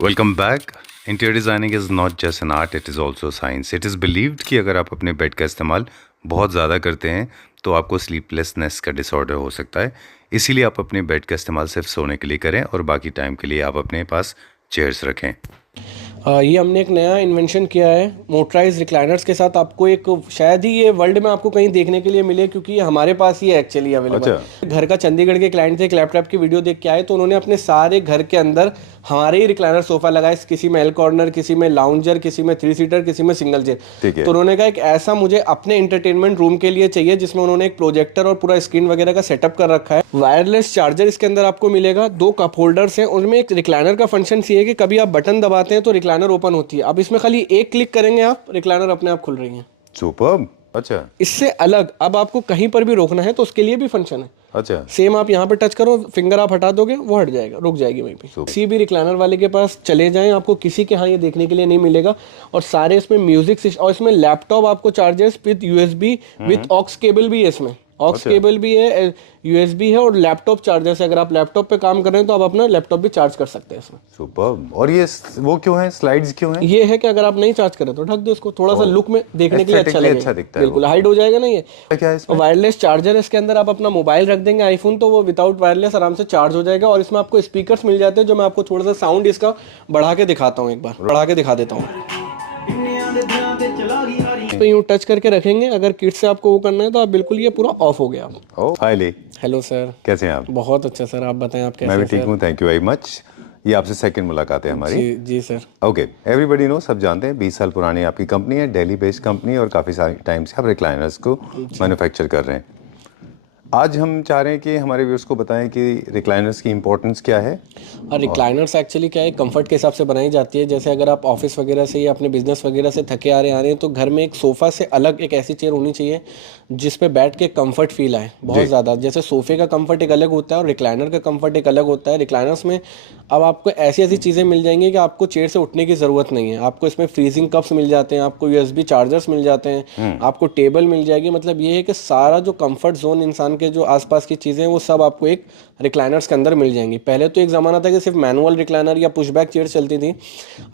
Welcome back. Interior designing is not just an art, it is also science. It is believed कि अगर आप अपने bed का इस्तेमाल बहुत ज़्यादा करते हैं तो आपको स्लीपलेसनेस का डिसऑर्डर हो सकता है। इसीलिए आप अपने बेड का इस्तेमाल सिर्फ सोने के लिए करें और बाकी टाइम के लिए आप अपने पास चेयर्स रखें। ये हमने एक नया इन्वेंशन किया है मोटराइज रिक्लाइनर्स के साथ। आपको एक शायद ही ये वर्ल्ड में आपको कहीं देखने के लिए मिले, क्योंकि ये हमारे पास ही है एक्चुअली अवेलेबल। अच्छा। घर का चंडीगढ़ के क्लाइंट थे, एक लैपटॉप की वीडियो देख के आए तो उन्होंने अपने सारे घर के अंदर हमारे ही रिक्लाइनर सोफा लगाए। किसी में एल कॉर्नर, किसी में लाउंजर, किसी में 3 सीटर, किसी में सिंगल चेयर। ठीक है। तो उन्होंने कहा एक ऐसा मुझे अपने एंटरटेनमेंट रूम के लिए चाहिए जिसमें उन्होंने एक प्रोजेक्टर और पूरा स्क्रीन वगैरह का सेटअप कर रखा है। वायरलेस चार्जर इसके अंदर आपको मिलेगा, 2 कप होल्डर्स हैं, उनमें एक रिक्लाइनर का फंक्शन ये है कि कभी आप बटन दबाते हैं तो रिक्लाइनर ओपन होती है। अब इसमें खाली एक क्लिक करेंगे आप, रिक्लाइनर अपने आप खुल रही है। सुपर्ब। अच्छा। इससे अलग अब आपको कहीं पर भी रोकना है तो उसके लिए भी फंक्शन है। अच्छा। सेम आप यहाँ पे टच करो, फिंगर आप हटा दोगे, वो हट जाएगा, रुक जाएगी वहीं पे। किसी भी रिक्लाइनर वाले के पास चले जाएं, आपको किसी के यहाँ ये देखने के लिए नहीं मिलेगा। और सारे इसमें म्यूजिक और इसमें लैपटॉप आपको chargers with USB with aux cable भी है। इसमें ऑक्स केबल भी है, यूएसबी है और लैपटॉप चार्जर से अगर आप लैपटॉप पे काम कर रहे हैं तो आप अपना लैपटॉप भी चार्ज कर सकते हैं इसमें। सुपर्ब। और ये वो क्यों है, स्लाइड्स क्यों हैं? ये है कि अगर आप नहीं चार्ज करें तो ढक दो इसको, थोड़ा सा लुक में देखने के लिए अच्छा लगेगा, अच्छा दिखता है। बिल्कुल हाइड हो जाएगा ना ये। क्या है इसमें? वायरलेस चार्जर है इसके अंदर। आप अपना मोबाइल रख देंगे आईफोन तो वो विदाउट वायरलेस आराम से चार्ज हो जाएगा। और इसमें आपको स्पीकर्स मिल जाते हैं, जो मैं आपको थोड़ा सा साउंड इसका बढ़ा के दिखाता हूँ, एक बार बढ़ा के दिखा देता हूँ। इस पे यूं टच करके रखेंगे, अगर किट से आपको वो करना है तो आप बिल्कुल ये पूरा ऑफ हो गया। हाय ली। हेलो सर, कैसे हैं आप? बहुत अच्छा सर, आप बताएं आप कैसे हैं? मैं भी ठीक हूँ, थैंक यू वेरी मच। ये आपसे सेकंड मुलाकात है हमारी। जी जी सर। ओके, एवरीबॉडी नो, सब जानते हैं 20 साल पुरानी आपकी कंपनी है, दिल्ली बेस्ड कंपनी, और काफ़ी सारे टाइम से आप रिक्लाइनर्स को मैन्युफैक्चर कर रहे हैं। आज हम चाह रहे हैं कि हमारे व्यूअर्स को बताएं कि रिक्लाइनर्स की इंपॉर्टेंस क्या है। और रिक्लाइनर्स एक्चुअली क्या है, कंफर्ट के हिसाब से बनाई जाती है। जैसे अगर आप ऑफिस वगैरह से या अपने बिजनेस वगैरह से थके आ रहे हैं तो घर में एक सोफ़ा से अलग एक ऐसी चेयर होनी चाहिए जिस पे बैठ के कंफर्ट फील आए बहुत ज़्यादा। जैसे सोफ़े का कंफर्ट एक अलग होता है और रिक्लाइनर का कंफर्ट एक अलग होता है। रिक्लाइनर्स में अब आपको ऐसी ऐसी चीज़ें मिल जाएंगी कि आपको चेयर से उठने की ज़रूरत नहीं है। आपको इसमें फ्रीजिंग कप्स मिल जाते हैं, आपको यूएसबी चार्जर्स मिल जाते हैं, आपको टेबल मिल जाएगी। मतलब ये है कि सारा जो कंफर्ट जोन इंसान के जो आसपास की चीज़ें हैं वो सब आपको एक रिक्लाइनर्स के अंदर मिल जाएंगी। पहले तो एक ज़माना था कि सिर्फ मैनुअल रिक्लाइनर या पुशबैक चेयर चलती थी।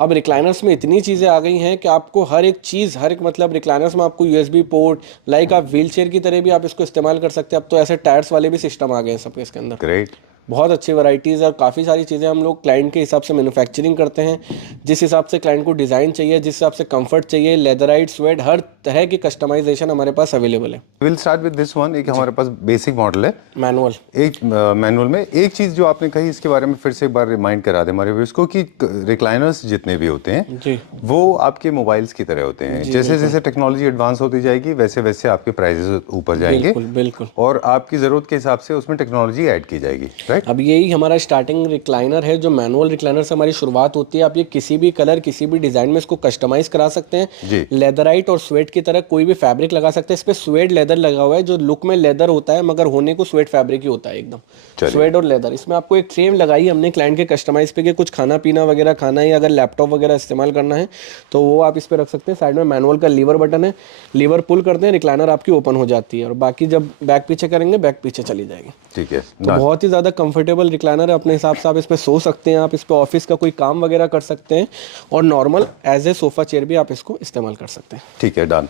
अब रिक्लाइनर्स में इतनी चीज़ें आ गई हैं कि आपको हर एक चीज़, हर एक मतलब रिक्लाइनर्स में आपको यूएसबी पोर्ट, लाइक आप व्हील चेयर की तरह भी आप इसको इस्तेमाल कर सकते हैं। अब तो ऐसे टायर्स वाले भी सिस्टम आ गए हैं सबके इसके अंदर। ग्रेट। बहुत अच्छी वैरायटीज़ और काफ़ी सारी चीज़ें हम लोग क्लाइंट के हिसाब से मैन्युफैक्चरिंग करते हैं। जिस हिसाब से क्लाइंट को डिज़ाइन चाहिए, जिस हिसाब से कंफर्ट चाहिए, लेदराइट, स्वेट, हर तरह की कस्टमाइजेशन हमारे पास अवेलेबल है। Will start with this one. एक हमारे पास बेसिक मॉडल है मैनुअल। एक मैनुअल में एक चीज़ जो आपने कही, इसके बारे में फिर से एक बार रिमाइंड करा दें हमारे व्यूअर्स को कि रिक्लाइनर्स जितने भी होते हैं जी वो आपके मोबाइल्स की तरह होते हैं। जैसे जैसे टेक्नोलॉजी एडवांस होती जाएगी वैसे वैसे आपके प्राइसेस ऊपर जाएंगे। बिल्कुल बिल्कुल। और आपकी ज़रूरत के हिसाब से उसमें टेक्नोलॉजी ऐड की जाएगी, राइट? अब यही हमारा स्टार्टिंग रिक्लाइनर है जो मैनुअल रिक्लाइनर से हमारी शुरुआत होती है। आप ये किसी भी कलर, किसी भी डिज़ाइन में इसको कस्टमाइज करा सकते हैं। लेदराइट और स्वेट की तरह कोई भी फैब्रिक लगा सकते हैं। इस पर स्वेट लेदर लगा हुआ है जो लुक में लेदर होता है मगर होने को स्वेट फैब्रिक ही होता है एकदम। स्वेट और लेदर। इसमें आपको एक फ्रेम लगाई हमने क्लाइंट के कस्टमाइज पे कि कुछ खाना पीना वगैरह खाना है या अगर लैपटॉप वगैरह इस्तेमाल करना है तो वो आप इस पर रख सकते हैं। साइड में मैनुअल का लीवर बटन है, लीवर पुल करते हैं, रिक्लाइनर आपकी ओपन हो जाती है और बाकी जब बैक पीछे करेंगे बैक पीछे चली जाएगी। ठीक है। तो बहुत ही ज़्यादा कंफर्टेबल रिक्लाइनर है। अपने हिसाब से आप इस पर सो सकते हैं, आप इस पर ऑफिस का कोई काम वगैरह कर सकते हैं और normal as a sofa chair भी आप इसको इस्तेमाल कर सकते हैं। ठीक है, डन।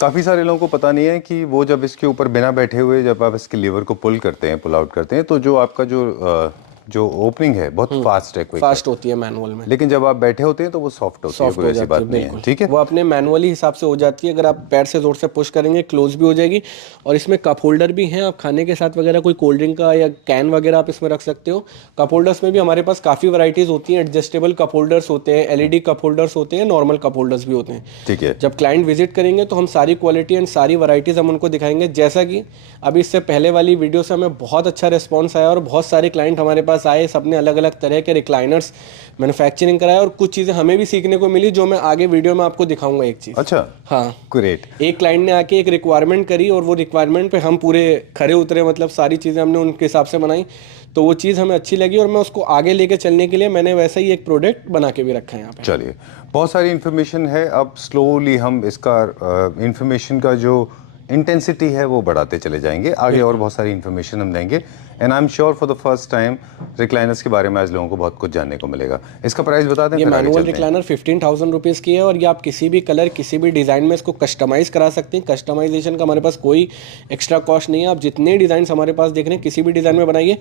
काफ़ी सारे लोगों को पता नहीं है कि वो जब इसके ऊपर बिना बैठे हुए जब आप इसके लीवर को पुल करते हैं, पुल आउट करते हैं, तो जो आपका जो ओपनिंग है बहुत फास्ट है, क्विक फास्ट होती है मैनुअल में। लेकिन जब आप बैठे होते हैं तो वो सॉफ्ट होती है, कोई ऐसी बात नहीं है। ठीक है, वो अपने मैनुअली हिसाब से हो जाती है। अगर आप पैर से जोर से पुश करेंगे क्लोज भी हो जाएगी। और इसमें कप होल्डर भी हैं, आप खाने के साथ वगैरह कोई कोल्ड ड्रिंक का या कैन वगैरह आप इसमें रख सकते हो। कप होल्डर्स में भी हमारे पास काफ़ी वैरायटीज़ होती हैं। एडजस्टेबल कप होल्डर्स होते हैं, एलईडी कप होल्डर्स होते हैं, नॉर्मल कप होल्डर्स भी होते हैं। ठीक है। जब क्लाइंट विजिट करेंगे तो हम सारी क्वालिटी एंड सारी वैरायटीज़ हम उनको दिखाएंगे। जैसा कि अभी इससे पहले वाली वीडियो से हमें बहुत अच्छा रिस्पॉन्स आया और बहुत सारे क्लाइंट हमारे पास आए, सबने अलग अलग तरह के रिक्लाइनर्स मैन्युफैक्चरिंग कराया और कुछ चीज़ें हमें भी सीखने को मिली जो मैं आगे वीडियो में आपको दिखाऊंगा एक चीज़। अच्छा, हाँ ग्रेट। एक क्लाइंट ने आके एक रिक्वायरमेंट करी और वो रिक्वायरमेंट पे हम पूरे खरे उतरे, मतलब सारी चीज़ें हमने उनके हिसाब से बनाई तो वो चीज़ हमें अच्छी लगी और मैं उसको आगे लेके चलने के लिए मैंने वैसा ही एक प्रोडक्ट बना के भी रखा है यहाँ पे। चलिए, बहुत सारी इन्फॉर्मेशन है, अब स्लोली हम इसका इन्फॉर्मेशन का जो इंटेंसिटी है वो बढ़ाते चले जाएंगे आगे और बहुत सारी इन्फॉर्मेशन हम देंगे। And I am sure for the first time recliners के बारे में आज लोगों को बहुत कुछ जानने को मिलेगा। इसका प्राइस बता दें। ये मैनुअल रिक्लाइनर 15,000 रुपीज़ की है और ये आप किसी भी कलर किसी भी डिज़ाइन में इसको कस्टमाइज़ करा सकते हैं। कस्टमाइजेशन का हमारे पास कोई एक्स्ट्रा कॉस्ट नहीं है। आप जितने डिज़ाइन हमारे पास देख रहे हैं किसी भी डिज़ाइन में बनाइए।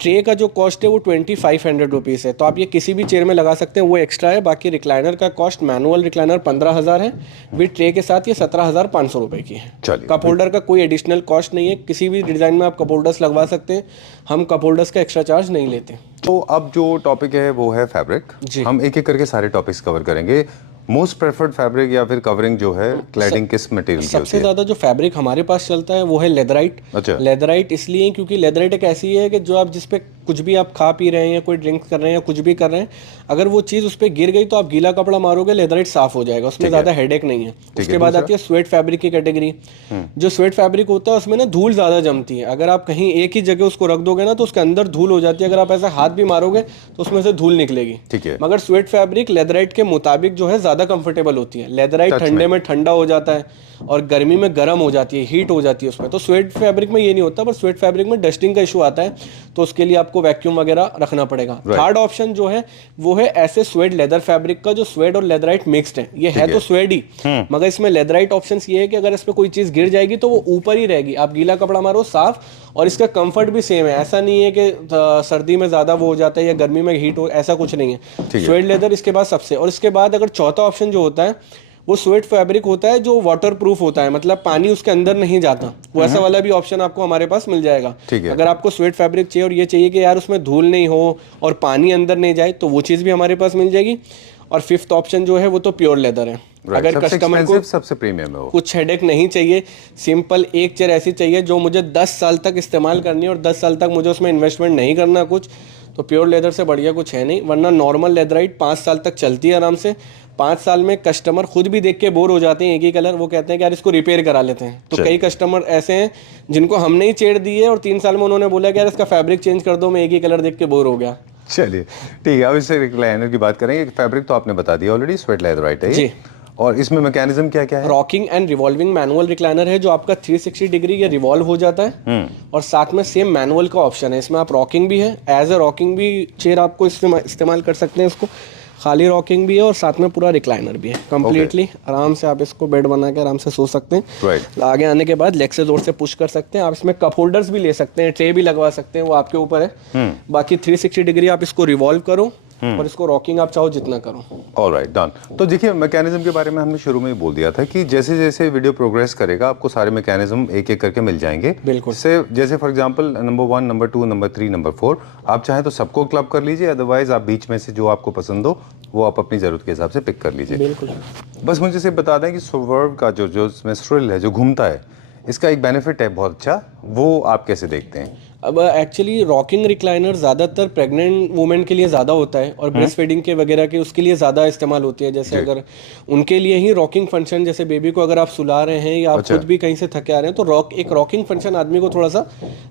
ट्रे का जो कॉस्ट है वो 2500 रुपीज़ है, तो आप ये किसी भी चेयर में लगा सकते हैं, वो एक्स्ट्रा है। बाकी रिक्लाइनर का कॉस्ट मैनुअल रिक्लाइनर 15,000 है, विद ट्रे के साथ ये 17,500 रुपये की है। कप होल्डर का कोई एडिशनल कॉस्ट नहीं है, किसी भी डिज़ाइन में आप कप होल्डर्स लगवा सकते हैं, हम कप होल्डर्स का एक्स्ट्रा चार्ज नहीं लेते। तो अब जो टॉपिक है वो है फैब्रिक। हम एक एक करके सारे टॉपिक्स कवर करेंगे। मोस्ट प्रेफर्ड फैब्रिक या फिर कवरिंग जो है क्लैडिंग किस मटेरियल की होती है? सबसे ज़्यादा जो फैब्रिक हमारे पास चलता है वो है लेदराइट। अच्छा। लेदराइट इसलिए क्योंकि लेदराइट एक ऐसी है कि जो आप जिस पे कुछ भी आप खा पी रहे हैं या कोई ड्रिंक कर रहे हैं या कुछ भी कर रहे हैं, अगर वो चीज़ उस पर गिर गई तो आप गीला कपड़ा मारोगे, लेदराइट साफ हो जाएगा, उसमें ज़्यादा हेडेक नहीं है। उसके बाद आती है स्वेट फैब्रिक की कैटेगरी। जो स्वेट फैब्रिक होता है उसमें ना धूल ज़्यादा जमती है, अगर आप कहीं एक ही जगह उसको रख दोगे ना तो उसके अंदर धूल हो जाती है, अगर आप ऐसा हाथ भी मारोगे तो उसमें से धूल निकलेगी। ठीक है। मगर स्वेट फैब्रिक लेदराइट के मुताबिक जो है ज़्यादा कंफर्टेबल होती है। लेदराइट ठंडे में ठंडा हो जाता है और गर्मी में गर्म हो जाती है, हीट हो जाती है उसमें। तो स्वेट फैब्रिक में ये नहीं होता, पर स्वेट फैब्रिक में डस्टिंग का इशू आता है, तो उसके लिए आपको वैक्यूम वगैरह रखना पड़ेगा। थर्ड ऑप्शन जो है वो है ऐसे स्वेट लेदर फैब्रिक का जो स्वेट और लेदराइट मिक्स्ड है। ये है तो स्वेट ही, मगर इसमें लेदराइट ऑप्शन ये है कि अगर इसमें कोई चीज़ गिर जाएगी तो वो ऊपर ही रहेगी, आप गीला कपड़ा मारो साफ, और इसका कंफर्ट भी सेम है। ऐसा नहीं है कि सर्दी में ज़्यादा वो हो जाता है या गर्मी में हीट हो, ऐसा कुछ नहीं है। स्वेट लेदर इसके बाद सबसे, और इसके बाद अगर चौथा ऑप्शन जो होता है वो स्वेट फैब्रिक होता है जो वाटर प्रूफ होता है, मतलब पानी उसके अंदर नहीं जाता। वो ऐसा वाला भी ऑप्शन आपको हमारे पास मिल जाएगा। अगर आपको स्वेट फैब्रिक चाहिए और ये चाहिए कि यार उसमें धूल नहीं हो और पानी अंदर नहीं जाए, तो वो चीज़ भी हमारे पास मिल जाएगी। और फिफ्थ ऑप्शन जो है वो तो प्योर लेदर है। अगर कस्टमर को सबसे प्रीमियम है वो, कुछ हेडेक नहीं चाहिए, सिंपल एक चेयर ऐसी चाहिए जो मुझे 10 साल तक इस्तेमाल करनी है और 10 साल तक मुझे उसमें इन्वेस्टमेंट नहीं करना कुछ, तो प्योर लेदर से बढ़िया कुछ है नहीं। वरना नॉर्मल लेदराइट 5 साल तक चलती है आराम से। 5 साल में कस्टमर खुद भी देख के बोर हो जाते हैं एक ही कलर, वो कहते हैं कि यार इसको रिपेयर करा लेते हैं। तो कई कस्टमर ऐसे हैं जिनको हमने ही चेयर दी है और 3 साल में उन्होंने बोला कि यार इसका फैब्रिक चेंज कर दो, मैं एक ही कलर देख के बोर हो गया। चलिए ठीक है, अब इससे रिक्लाइनर की बात करेंगे। फैब्रिक तो आपने बता दिया ऑलरेडी, स्वेट लेदराइट है जी। और इसमें मैकेनिज्म क्या क्या है? Rocking and revolving manual recliner है जो आपका 360 डिग्री ये रिवॉल्व हो जाता है, और साथ में सेम मैनुअल का ऑप्शन है। इसमें आप रॉकिंग भी है, एज ए रॉकिंग भी चेयर आपको इस्तेमाल कर सकते हैं, इसको खाली रॉकिंग भी है और साथ में पूरा रिक्लाइनर भी है कंप्लीटली। आराम से आप इसको बेड बना के आराम से सो सकते हैं। आगे आने के बाद लेग से जोर से पुश कर सकते हैं। आप इसमें कप होल्डर्स भी ले सकते हैं, ट्रे भी लगवा सकते हैं, वो आपके ऊपर है। बाकी 360 डिग्री आप इसको रिवॉल्व करो और इसको रॉकिंग आप चाहो जितना करो। Alright, done. तो देखिए मैकेनिज्म के बारे में हमने शुरू में ही बोल दिया था कि जैसे जैसे वीडियो प्रोग्रेस करेगा आपको सारे मैकेनिज्म एक एक करके मिल जाएंगे। बिल्कुल से जैसे for example number 1, number 2, number 3, number 4 आप चाहें तो सबको क्लब कर लीजिए, अदरवाइज आप बीच में से जो आपको पसंद हो वो आप अपनी जरूरत के हिसाब से पिक कर लीजिए। बिल्कुल। बस मुझे सिर्फ बता दें कि स्वर्व का जो स्ट्रिल है जो घूमता है, इसका एक बेनिफिट है बहुत अच्छा, वो आप कैसे देखते हैं? अब एक्चुअली रॉकिंग रिक्लाइनर ज़्यादातर प्रेग्नेंट वुमेन के लिए ज़्यादा होता है और ब्रेस्ट फीडिंग के वगैरह के उसके लिए ज़्यादा इस्तेमाल होती है। जैसे अगर उनके लिए ही रॉकिंग फंक्शन, जैसे बेबी को अगर आप सुला रहे हैं या आप खुद भी कहीं से थके आ रहे हैं, तो एक रॉकिंग फंक्शन आदमी को थोड़ा सा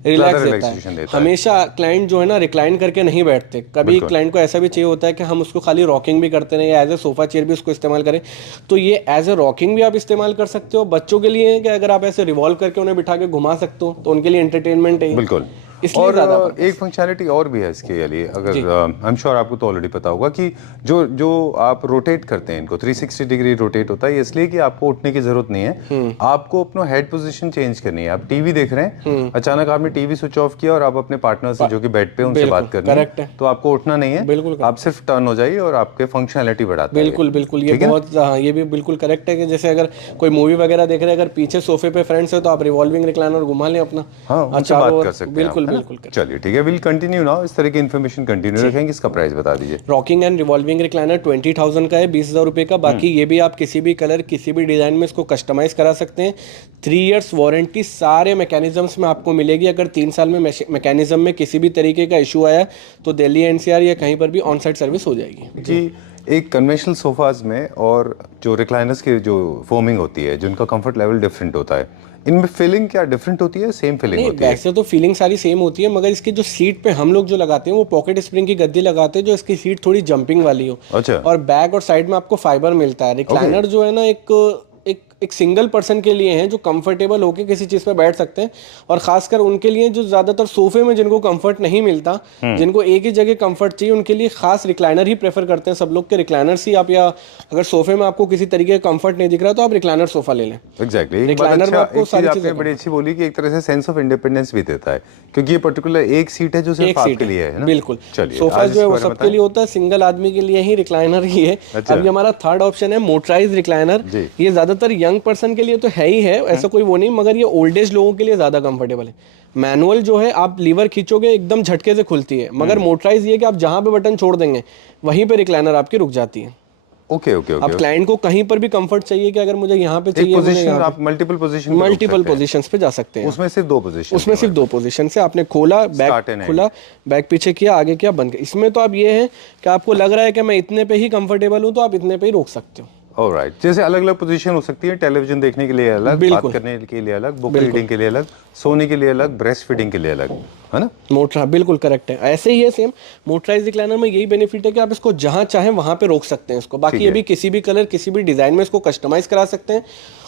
रिलैक्स देता है। हमेशा क्लाइंट जो है ना रिक्लाइन करके नहीं बैठते, कभी क्लाइंट को ऐसा भी चाहिए होता है कि हम उसको खाली रॉकिंग भी करते रहे या एज ए सोफा चेयर भी उसको इस्तेमाल करें, तो ये एज ए रॉकिंग भी आप इस्तेमाल कर सकते हो। बच्चों के लिए कि अगर आप ऐसे रिवॉल्व करके उन्हें बिठा के घुमा सकते हो तो उनके लिए एंटरटेनमेंट है। बिल्कुल। और एक फंक्शनैलिटी और भी है इसके लिए, अगर आई एम श्योर आपको तो ऑलरेडी पता होगा कि जो आप रोटेट करते हैं इनको 360 डिग्री रोटेट होता है, इसलिए कि आपको उठने की जरूरत नहीं है, आपको अपना हेड पोजीशन चेंज करनी है। आप टीवी देख रहे हैं, अचानक आपने टीवी स्विच ऑफ किया और आप अपने पार्टनर से जो कि बेड पे उनसे बात करनी है, तो आपको उठना नहीं है, आप सिर्फ टर्न हो जाइए और आपके फंक्शनैलिटी बढ़ाते हैं। बिल्कुल बिल्कुल, ये बहुत ये भी बिल्कुल करेक्ट है कि जैसे अगर कोई मूवी वगैरह देख रहे हैं, अगर पीछे सोफे पे फ्रेंड्स है तो आप रिवॉल्विंग रिक्लाइनर घुमा लें अपना, अच्छा बात कर सकते हैं। बिल्कुल बिल्कुल। चलिए ठीक है, विल कंटिन्यू नाउ। इस तरह की इन्फॉर्मेशन कंटिन्यू रखेंगे। इसका प्राइस बता दीजिए। रॉकिंग एंड रिवॉल्विंग रिक्लाइनर 20,000 का है, 20,000 रुपये का। बाकी ये भी आप किसी भी कलर किसी भी डिजाइन में इसको कस्टमाइज करा सकते हैं। 3 इयर्स वारंटी सारे मैकेनिज्म्स में आपको मिलेगी। अगर 3 साल में मैकेनिज्म में किसी भी तरीके का इशू आया तो दिल्ली एनसीआर या कहीं पर भी ऑन साइट सर्विस हो जाएगी जी। एक कन्वेंशनल सोफाज में और जो रिक्लाइनर्स की जो फोमिंग होती है, जिनका कंफर्ट लेवल डिफरेंट होता है, इनमें फीलिंग क्या डिफरेंट होती है? सेम फीलिंग होती है? वैसे तो फीलिंग सारी सेम होती है, मगर इसकी जो सीट पे हम लोग जो लगाते हैं वो पॉकेट स्प्रिंग की गद्दी लगाते हैं जो इसकी सीट थोड़ी जंपिंग वाली हो। अच्छा। और बैक और साइड में आपको फाइबर मिलता है। रिक्लाइनर जो है ना एक एक सिंगल पर्सन के लिए हैं जो कंफर्टेबल होकर किसी चीज़ पे बैठ सकते हैं, और खासकर उनके लिए जो ज़्यादातर सोफे में जिनको कंफर्ट नहीं मिलता, जिनको एक ही जगह कंफर्ट चाहिए, उनके लिए खास रिक्लाइनर ही प्रेफर करते हैं सब लोग के रिक्लाइनर्स ही आप, या अगर सोफे में आपको किसी तरीके का कंफर्ट नहीं दिख रहा तो आप रिक्लाइनर सोफा ले लें। एग्जैक्टली, रिक्लाइनर में आपको सारी चीजें बड़ी अच्छी बोली कि एक तरह से सेंस ऑफ इंडिपेंडेंस भी देता है, क्योंकि ये पर्टिकुलर एक सीट है जो सिर्फ आपके लिए है ना। बिल्कुल, चलिए, सोफा जो है वो सबके लिए होता है, सिंगल आदमी के लिए ही रिक्लाइनर ही है। अभी हमारा थर्ड ऑप्शन है मोटराइज रिक्लाइनर। ये ज्यादातर यंग पर्सन के लिए तो है ही है, ऐसा कोई वो नहीं, मगर ये ओल्ड एज लोगों के लिए ज्यादा कंफर्टेबल है। मैनुअल जो है आप लीवर खींचोगे एकदम झटके से खुलती है, मगर मोटराइज ये कि आप जहां पे बटन छोड़ देंगे वहीं पे रिक्लाइनर आपकी रुक जाती है। Okay okay okay. अब क्लाइंट को कहीं पर भी कंफर्ट चाहिए कि अगर मुझे यहाँ पे चाहिए, पोजीशन आप मल्टीपल पोजीशंस पे जा सकते हैं। उसमें सिर्फ दो पोजीशन से आपने खोला, बैक खुला, बैक पीछे किया, आगे किया, बंद किया। इसमें तो आप ये है कि आपको लग रहा है कि मैं इतने पे ही कंफर्टेबल हूँ तो आप इतने पे ही रोक सकते हो। ऑलराइट, जैसे अलग अलग पोजीशन हो सकती है, टेलीविजन देखने के लिए अलग, बात करने के लिए अलग, बुक रीडिंग के लिए अलग, सोने के लिए अलग, ब्रेस्ट फीडिंग के लिए अलग, है ना। मोटरा बिल्कुल करेक्ट है, ऐसे ही है सेम। मोटराइज रिक्लाइनर में यही बेनिफिट है कि आप इसको जहां चाहें वहां पे रोक सकते हैं इसको। बाकी ये भी किसी भी कलर, किसी भी डिजाइन में इसको कस्टमाइज करा सकते हैं।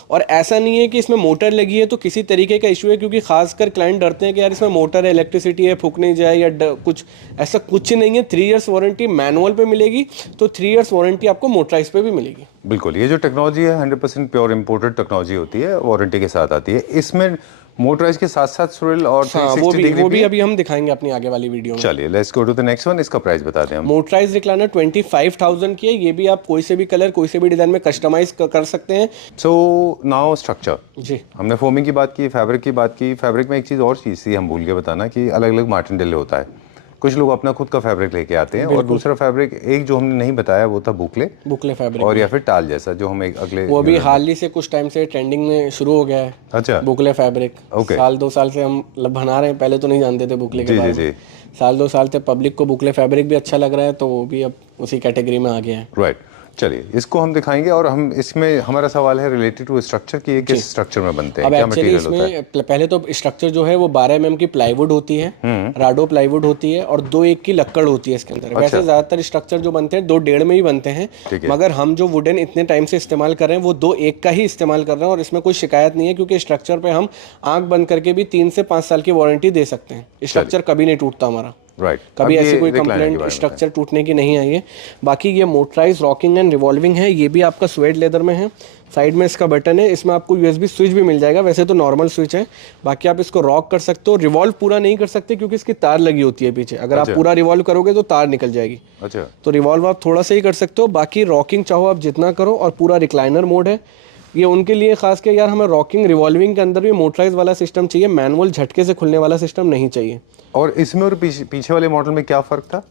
और ऐसा नहीं है कि इसमें मोटर लगी है तो किसी तरीके का इशू है, क्योंकि खासकर क्लाइंट डरते हैं कि यार इसमें मोटर है, इलेक्ट्रिसिटी है, फूक नहीं जाए या कुछ, ऐसा कुछ नहीं है। 3 इयर्स वारंटी मैनुअल पे मिलेगी, तो 3 इयर्स वारंटी आपको मोटराइज पे भी मिलेगी। बिल्कुल, ये जो टेक्नोलॉजी है 100% प्योर इम्पोर्टेड टेक्नोलॉजी होती है, वारंटी के साथ आती है। इसमें मोटराइज के साथ साथ स्विरल और 360 डिग्री वो भी अभी हम दिखाएंगे अपनी आगे वाली वीडियो में। चलिए, let's go to the next one. इसका प्राइस बता दें हम। मोटराइज रिक्लाइनर 25,000 की है। ये भी आप कोई से भी कलर, कोई से भी डिजाइन में कस्टमाइज कर सकते हैं। सो नाउ स्ट्रक्चर जी, हमने फोमिंग की बात की, फैब्रिक की बात की। फैब्रिक में एक चीज़ और चीज़ थी, हम भूल के बताना, कि अलग अलग मार्टिनडेले होता है। कुछ लोग अपना खुद का फैब्रिक लेके आते हैं, और दूसरा फैब्रिक एक जो हमने नहीं बताया वो था बुकले फैब्रिक, और या फिर टाल जैसा, जो हम एक अगले, वो भी हाल ही से कुछ टाइम से ट्रेंडिंग में शुरू हो गया है। अच्छा, बुकले फैब्रिक। Okay. साल 2 साल से हम बना रहे हैं, पहले तो नहीं जानते थे बुकले के बारे में। साल 2 साल से पब्लिक को बुकले फैब्रिक भी अच्छा लग रहा है, तो वो भी अब उसी कैटेगरी में आ गया है। राइट, चलिए इसको हम दिखाएंगे। और हम इसमें हमारा सवाल है रिलेटेड टू स्ट्रक्चर, कि ये किस स्ट्रक्चर में बनते हैं, क्या मटेरियल होता है। पहले तो स्ट्रक्चर जो है वो 12 mm की प्लाईवुड होती है, राडो प्लाईवुड होती है, और 2-1 की लक्कड़ होती है इसके अंदर। वैसे ज्यादातर स्ट्रक्चर जो बनते हैं 2-1.5 में ही बनते हैं, मगर हम जो वुडन इतने टाइम से इस्तेमाल कर रहे हैं वो 2-1 का ही इस्तेमाल कर रहे हैं, और इसमें कोई शिकायत नहीं है, क्योंकि स्ट्रक्चर पे हम आंख बंद करके भी 3 से 5 साल की वारंटी दे सकते हैं। स्ट्रक्चर कभी नहीं टूटता हमारा। राइट, कभी ऐसी कोई कंप्लेंट स्ट्रक्चर टूटने की नहीं आई है। बाकी ये मोटराइज रॉकिंग एंड रिवॉल्विंग है। ये भी आपका स्वेड लेदर में है। साइड में इसका बटन है, इसमें आपको यूएसबी स्विच भी मिल जाएगा। वैसे तो नॉर्मल स्विच है, बाकी आप इसको रॉक कर सकते हो। रिवॉल्व पूरा नहीं कर सकते क्योंकि इसकी तार लगी होती है पीछे। अगर आप पूरा रिवॉल्व करोगे तो तार निकल जाएगी। अच्छा, तो रिवॉल्व आप थोड़ा सा ही कर सकते हो। बाकी रॉकिंग चाहो आप जितना करो, और पूरा रिक्लाइनर मोड है। ये उनके लिए खास के, यार हमें रॉकिंग रिवॉल्विंग के अंदर भी मोटराइज वाला सिस्टम चाहिए, मैनुअल झटके से खुलने वाला सिस्टम नहीं चाहिए। और इसमें और पीछे वाले मॉडल में क्या फर्क था?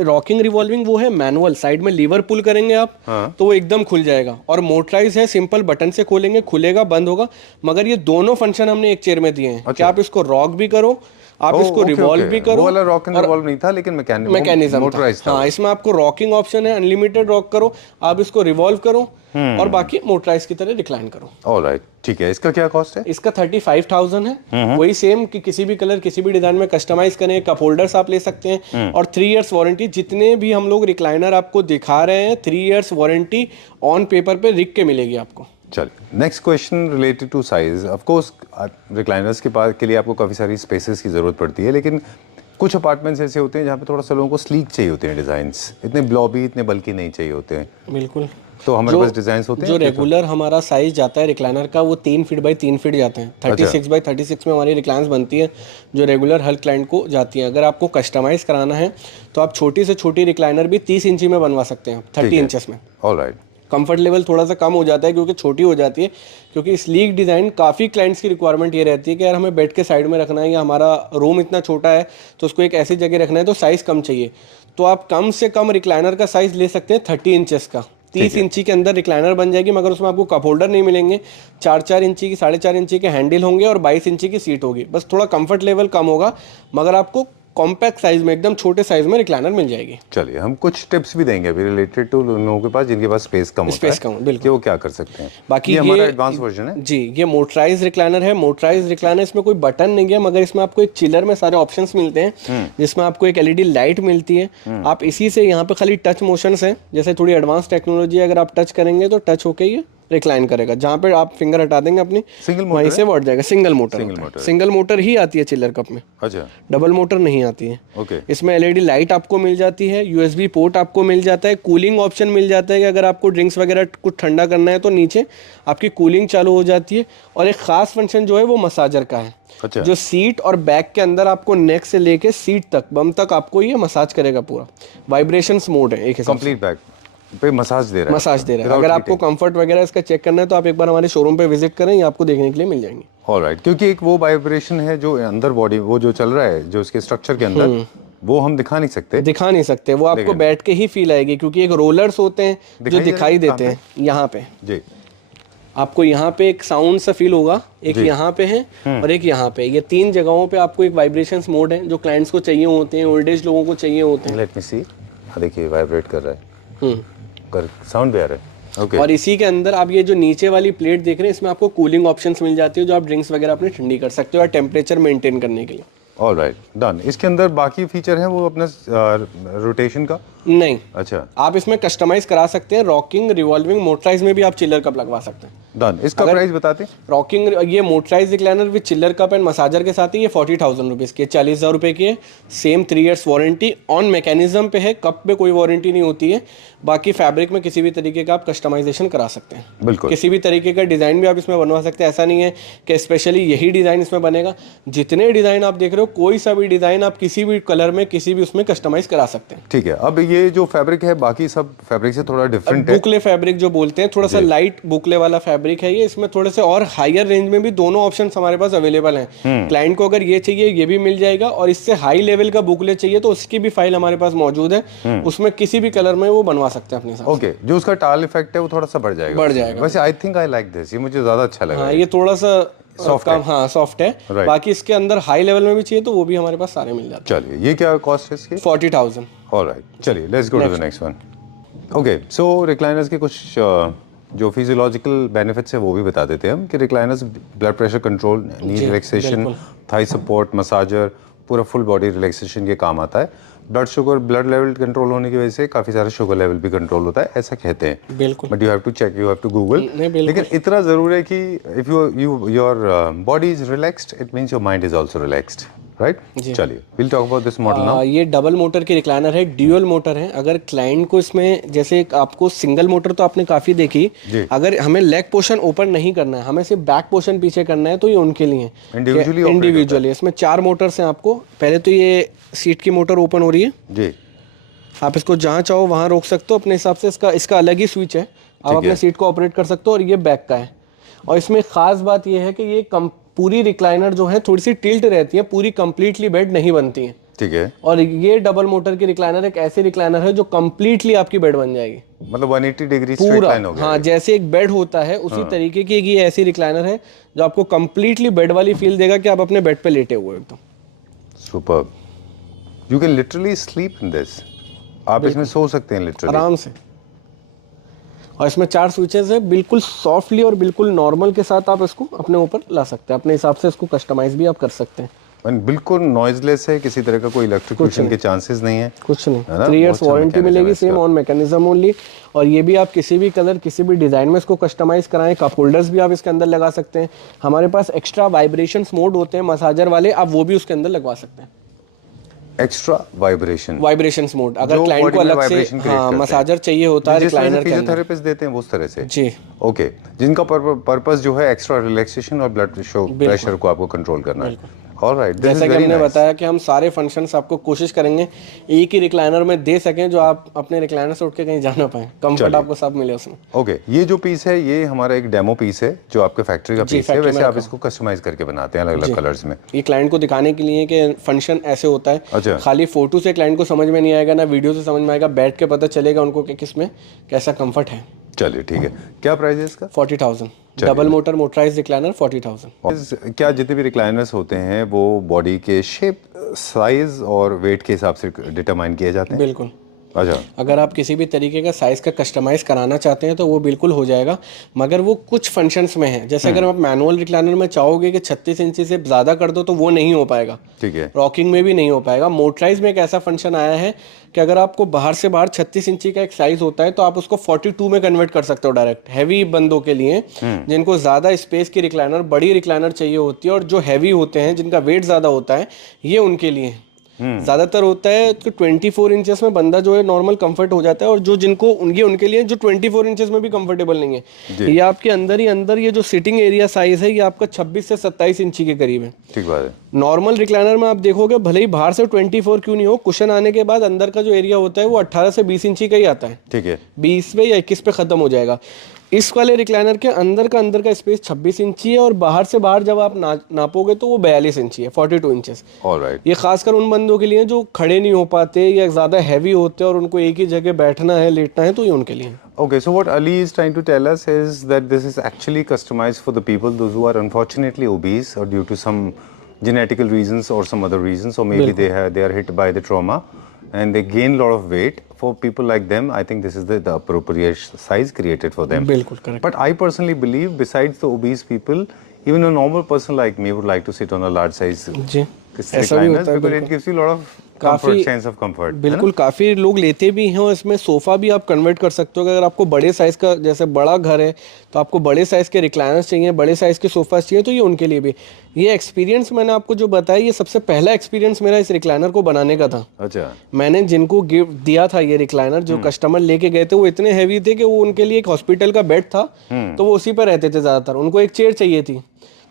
रॉकिंग रिवॉल्विंग वो है मैनुअल, साइड में लीवर पुल करेंगे आप, तो वो एकदम खुल जाएगा। और मोटराइज है, सिंपल बटन से खोलेंगे, खुलेगा, बंद होगा। मगर ये दोनों फंक्शन हमने एक चेयर में दिए हैं। कि आप इसको रॉक भी करो, आप इसको रिवॉल्व भी करो। वो वाला रॉक एंड रिवॉल्व नहीं था, लेकिन मैकेनिज्म मोटराइज था। हाँ, इसमें आपको रॉकिंग ऑप्शन है, अनलिमिटेड रॉक करो, आप इसको रिवॉल्व करो, और बाकी मोटराइज की तरह रिक्लाइन करो। ऑलराइट, ठीक है। इसका क्या कॉस्ट है? इसका 35,000 है। वही सेम कि किसी भी कलर, किसी भी डिजाइन में कस्टमाइज करें। कप होल्डर्स आप ले सकते हैं, और 3 इयर्स वारंटी। जितने भी हम लोग रिक्लाइनर आपको दिखा रहे हैं, 3 इयर्स वारंटी ऑन पेपर पे लिख के मिलेगी आपको। चलिए, next question related to size. Of course recliners के लिए आपको काफ़ी सारी स्पेसेस की ज़रूरत पड़ती है, लेकिन कुछ अपार्टमेंट्स ऐसे होते हैं जहाँ पे थोड़ा सा लोगों को स्लीक चाहिए होते हैं डिज़ाइंस, इतने ब्लॉबी, इतने बल्कि नहीं चाहिए होते हैं। बिल्कुल, तो हमारे पास डिजाइन होते हैं। जो रेगुलर हमारा साइज जाता है रिक्लाइनर का, वो 3 फीट बाई 3 फीट जाते हैं। 36 बाई 36 में हमारी रिक्लाइनर्स बनती है, जो रेगुलर हर क्लाइंट को जाती है। अगर आपको कस्टमाइज कराना है तो आप छोटी से छोटी रिक्लाइनर भी 30 इंची में बनवा सकते हैं, 30 इंचेस में। ऑलराइट, कंफर्ट लेवल थोड़ा सा कम हो जाता है क्योंकि छोटी हो जाती है, क्योंकि स्लीक डिज़ाइन काफ़ी क्लाइंट्स की रिक्वायरमेंट ये रहती है कि यार हमें बेड के साइड में रखना है, या हमारा रूम इतना छोटा है तो उसको एक ऐसी जगह रखना है, तो साइज़ कम चाहिए। तो आप कम से कम रिक्लाइनर का साइज़ ले सकते हैं 30 इंचेस का। 30 इंची के अंदर रिक्लाइनर बन जाएगी, मगर उसमें आपको कप होल्डर नहीं मिलेंगे। 4-4 इंची की, 4.5 इंची के हैंडल होंगे, और 22 इंची की सीट होगी। बस थोड़ा कंफर्ट लेवल कम होगा, मगर आपको कॉम्पैक्ट साइज में, एकदम छोटे साइज में रिक्लाइनर मिल जाएगी। चलिए, हम कुछ टिप्स भी देंगे अभी रिलेटेड टू लोगों के पास जिनके पास स्पेस कम होता है, बिल्कुल, वो क्या कर सकते हैं। बाकी ये हमारा एडवांस वर्जन है जी। ये मोटराइज रिक्लाइनर है। मोटराइज रिक्लाइनर, इसमें कोई बटन नहीं है, मगर इसमें आपको एक चिलर में सारे ऑप्शंस मिलते हैं, जिसमें आपको एक LED लाइट मिलती है। आप इसी से, यहाँ पे खाली टच मोशंस हैं, जैसे थोड़ी एडवांस टेक्नोलॉजी, अगर आप टच करेंगे तो टच होके ये रिक्लाइन करेगा। जहाँ पे आप फिंगर हटा देंगे अपनी, सिंगल वहीं से वो हट जाएगा। सिंगल मोटर सिंगल होता है। मोटर। सिंगल मोटर ही आती है चिलर कप में, अच्छा, डबल मोटर नहीं आती है। ओके, इसमें एलईडी लाइट आपको मिल जाती है, यूएसबी पोर्ट आपको मिल जाता है, कूलिंग ऑप्शन मिल जाता है कि अगर आपको ड्रिंक्स वगैरह कुछ ठंडा करना है तो नीचे आपकी कूलिंग चालू हो जाती है। और एक खास फंक्शन जो है वो मसाजर का है, अच्छा, जो सीट और बैक के अंदर आपको नेक से लेके सीट तक, बम तक आपको ये मसाज करेगा पूरा। वाइब्रेशंस मोड है एक हिसाब से, कंप्लीट बैक पे मसाज दे रहा है, मसाज दे रहा है। without अगर आपको heating। कंफर्ट वगैरह इसका चेक करना है तो आप एक बार हमारे शोरूम पे विजिट करें, ये आपको देखने के लिए मिल जाएंगे। ऑलराइट, क्योंकि एक वो वाइब्रेशन है जो अंदर बॉडी, वो जो चल रहा है जो इसके स्ट्रक्चर के अंदर, वो हम दिखा नहीं सकते। दिखा नहीं सकते, वो आपको लेकिन- बैठ के ही फील आएगी, क्योंकि एक रोलर्स होते हैं जो दिखाई दे रहे दिखाई हैं, देते कहाँ हैं यहाँ पे। जी, आपको यहाँ पे एक साउंड सा फील होगा, एक जी। यहाँ पे है और एक यहाँ पे। ये 3 जगहों पे आपको एक वाइब्रेशंस मोड है जो क्लाइंट्स को चाहिए होते हैं, ओल्ड एज लोगों को चाहिए होते हैं। लेट मी सी, देखिए वाइब्रेट कर रहा है, हम्म। कर साउंड भी आ रहा है। ओके, और इसी के अंदर आप ये जो नीचे वाली प्लेट देख रहे हैं, इसमें आपको कूलिंग ऑप्शंस मिल जाती है, जो आप ड्रिंक्स वगैरह अपने ठंडी कर सकते हो और टेम्परेचर मेंटेन करने के लिए। Alright, done. इसके अंदर बाकी फीचर है वो अपना रोटेशन का? नहीं, अच्छा, आप इसमें कस्टमाइज करा सकते हैं। रॉकिंग, रिवॉल्विंग, मोटराइज में भी आप चिल्लर कप लगवा सकते हैं। डन। इसका प्राइस बताते? रॉकिंग, ये मोटराइज रिक्लाइनर विद चिल्लर कप एंड मसाजर के साथ ही ये 40,000 रुपीज़ की, 40,000 रुपये की है। Same 3 years warranty on mechanism पे है, कप पे कोई वारंटी नहीं होती है। बाकी फैब्रिक में किसी भी तरीके का आप कस्टमाइजेशन करा सकते हैं, बिल्कुल, किसी भी तरीके का डिज़ाइन भी आप इसमें बनवा सकते हैं। ऐसा नहीं है कि स्पेशली यही डिज़ाइन इसमें बनेगा। जितने डिज़ाइन आप देख रहे हो, कोई सा भी डिज़ाइन आप किसी भी कलर में किसी भी उसमें कस्टमाइज करा सकते हैं। ठीक है। अब ये जो फैब्रिक है बाकी सब फैब्रिक से थोड़ा डिफरेंट है। बुकले फैब्रिक जो बोलते हैं, थोड़ा सा लाइट बुकले वाला फैब्रिक है ये। इसमें थोड़े से और हायर रेंज में भी दोनों ऑप्शन हमारे पास अवेलेबल हैं। क्लाइंट को अगर ये चाहिए ये भी मिल जाएगा, और इससे हाई लेवल का बुकले चाहिए तो उसकी भी फाइल हमारे पास मौजूद है। उसमें किसी भी कलर में वो बनवा सकते हैं अपने साथ। ओके, जो उसका टाल इफेक्ट है वो थोड़ा सा बढ़ जाएगा। बढ़ जाएगा। वैसे I think I like this, ये मुझे ज्यादा अच्छा लगा। हाँ, ये थोड़ा सा Soft कम, है। हाँ सॉफ्ट है। Right. बाकी इसके अंदर हाई लेवल में भी चाहिए तो वो भी हमारे पास सारे मिल जाते चलिए, ये क्या कॉस्ट है इसकी? हैं। 40,000। ऑलराइट, चलिए let's go to the next one. Okay, so recliners के कुछ जो फिजियोलॉजिकल बेनिफिट्स है वो भी बता देते हैं हम, कि रिक्लाइनर्स ब्लड प्रेशर कंट्रोल, नी रिलैक्सेशन, थाई सपोर्ट, मसाजर, पूरा फुल बॉडी रिलैक्सेशन के काम आता है। ब्लड लेवल कंट्रोल होने की वजह से काफ़ी सारा शुगर लेवल भी कंट्रोल होता है, ऐसा कहते हैं। बिल्कुल, but you have to check, you have to Google. बिल्कुल। लेकिन इतना ज़रूर है कि if your body is relaxed, it means your mind is also relaxed, right? चलिए, will talk about this model now. ये डबल मोटर की रिक्लाइनर है, ड्यूअल मोटर है। अगर क्लाइंट को इसमें, जैसे आपको सिंगल मोटर तो आपने काफ़ी देखी, जी। अगर हमें लेग पोर्शन ओपन नहीं करना है, हमें सिर्फ बैक पोर्शन पीछे करना है, तो ये उनके लिए इंडिविजुअली। इसमें 4 मोटर्स हैं आपको। पहले तो ये सीट की मोटर ओपन हो रही है जी, आप इसको जहाँ चाहो वहाँ रोक सकते हो अपने हिसाब से। इसका अलग ही स्विच है, आप अपने सीट को ऑपरेट कर सकते हो। और ये बैक का है। और इसमें खास बात ये है कि ये पूरी रिक्लाइनर जो है थोड़ी सी टिल्ट रहती है, पूरी कंप्लीटली बेड नहीं बनती है। ठीक है। और ये डबल मोटर की रिक्लाइनर एक ऐसी रिक्लाइनर है जो कंप्लीटली आपकी बेड बन जाएगी, मतलब 180 डिग्री स्ट्रेट लाइन हो गया। हाँ, जैसे एक बेड होता है उसी तरीके की ये ऐसी रिक्लाइनर है जो आपको कंप्लीटली बेड वाली फील देगा कि आप अपने बेड पे लेटे हुए एकदम। Superb, you can literally sleep in this. आप इसमें सो सकते हैं लिटरली आराम से। और इसमें 4 स्विचेस है, बिल्कुल सॉफ्टली और बिल्कुल नॉर्मल के साथ आप इसको अपने ऊपर ला सकते हैं। अपने हिसाब से इसको कस्टमाइज भी आप कर सकते हैं। बिल्कुल नॉइजलेस है, किसी तरह का कोई इलेक्ट्रिक्यूशन के चांसेस नहीं है। कुछ नहीं, है ना? 3 इयर्स बहुत अच्छा वारंटी mechanism मिलेगी, है सेम इसका। On mechanism only. और ये भी आप किसी भी कलर, किसी भी डिज़ाइन में इसको कस्टमाइज कराएं। कप होल्डर्स भी आप इसके अंदर लगा सकते हैं। हमारे पास एक्स्ट्रा वाइब्रेशंस मोड होते हैं मसाजर वाले, आप वो भी उसके अंदर लगवा सकते हैं। एक्स्ट्रा वाइब्रेशंस मोड, अगर जो क्लाइंट body को में अलग से vibration create करते हैं। मसाजर चाहिए होता है जिस तरह से रिक्लाइनर के अंदर। फिजियोथेरेपिस्ट देते हैं वो उस तरह से। जी, ओके, जिनका पर्पस जो है एक्स्ट्रा रिलैक्सेशन और ब्लड प्रेशर को आपको कंट्रोल करना है। ऑलराइट, जैसा कि हमने बताया कि हम सारे फंक्शंस आपको कोशिश करेंगे एक ही रिक्लाइनर में दे सकें, जो आप अपने रिक्लाइनर से उठ के कहीं जा ना पाए, कंफर्ट आपको सब मिले उसमें। ओके, ये जो पीस है ये हमारा एक डेमो पीस है जो आपके फैक्ट्री का पीस है। factory वैसे में आप रखा इसको कस्टमाइज करके बनाते हैं अलग अलग कलर्स में। ये क्लाइंट को दिखाने के लिए कि फंक्शन ऐसे होता है। अच्छा। खाली फोटो से क्लाइंट को समझ में नहीं आएगा, ना वीडियो से समझ में आएगा, बैठ के पता चलेगा उनको कि किस में कैसा कंफर्ट है। चलिए ठीक है, क्या प्राइस है इसका? 40,000। Double motor motorise recliner 40,000। क्या जितने भी रिक्लाइनर्स होते हैं वो बॉडी के शेप, साइज और वेट के हिसाब से डिटरमाइन किए जाते हैं? बिल्कुल। अच्छा, अगर आप किसी भी तरीके का साइज़ का कस्टमाइज़ कराना चाहते हैं तो वो बिल्कुल हो जाएगा, मगर वो कुछ फंक्शंस में है। जैसे अगर आप मैनुअल रिक्लाइनर में चाहोगे कि 36 इंची से ज़्यादा कर दो तो वो नहीं हो पाएगा। ठीक है। रॉकिंग में भी नहीं हो पाएगा। मोटराइज में एक ऐसा फंक्शन आया है कि अगर आपको बाहर से बाहर 36 इंची का एक साइज होता है तो आप उसको 42 में कन्वर्ट कर सकते हो डायरेक्ट, हैवी बंदों के लिए जिनको ज़्यादा स्पेस की रिक्लाइनर, बड़ी रिक्लाइनर चाहिए होती है और जो हैवी होते हैं, जिनका वेट ज़्यादा होता है, ये उनके लिए ज्यादातर होता है कि 24 इंचेस में बंदा जो है नॉर्मल कंफर्ट हो जाता है, और जो जिनको उनके लिए जो 24 इंचेस में भी कंफर्टेबल नहीं है, ये आपके अंदर ही अंदर ये जो सिटिंग एरिया साइज है ये आपका 26 से 27 इंची के करीब है। ठीक बात है। नॉर्मल रिक्लाइनर में आप देखोगे भले ही बाहर से 24 क्यों नहीं हो, कुशन आने के बाद अंदर का जो एरिया होता है वो 18 से 20 इंची का ही आता है। ठीक है, 20 पे या 21 पे खत्म हो जाएगा। इस वाले रिक्लाइनर के अंदर का स्पेस 26 इंची है और बाहर से बाहर जब आप नापोगे तो वो 42 इंची है, 42 इंचेस। ऑलराइट। ये खासकर उन बंदों के लिए जो खड़े नहीं हो पाते या ज़्यादा हैवी होते हैं और उनको एक ही जगह बैठना है, लेटना है, तो ये उनके लिए। Okay, so what Ali is trying to tell us is that this is actually customized for the people, those who are unfortunately obese or due to some genetical reasons or some other reasons, or maybe they are hit by the trauma and they gain a lot of weight. For people like them, I think this is the appropriate size created for them. बिल्कुल correct. But I personally believe, besides the obese people, even a normal person like me would like to sit on a large size जी, ऐसा भी होता है, because it gives you a lot of comfort, sense of comfort. बिल्कुल, काफ़ी लोग लेते भी हैं और इसमें सोफ़ा भी आप कन्वर्ट कर सकते हो कि अगर आपको बड़े साइज़ का, जैसे बड़ा घर है तो आपको बड़े साइज़ के रिक्लाइनर्स चाहिए, बड़े साइज़ के सोफ़ास चाहिए, तो ये उनके लिए भी। ये एक्सपीरियंस मैंने आपको जो बताया, ये सबसे पहला एक्सपीरियंस मेरा इस रिक्लाइनर को बनाने का था। अच्छा। मैंने जिनको गिफ्ट दिया था ये रिक्लाइनर, जो कस्टमर लेके गए थे, वो इतने हैवी थे कि वो उनके लिए एक हॉस्पिटल का बेड था, तो वो उसी पर रहते थे ज़्यादातर, उनको एक चेयर चाहिए थी।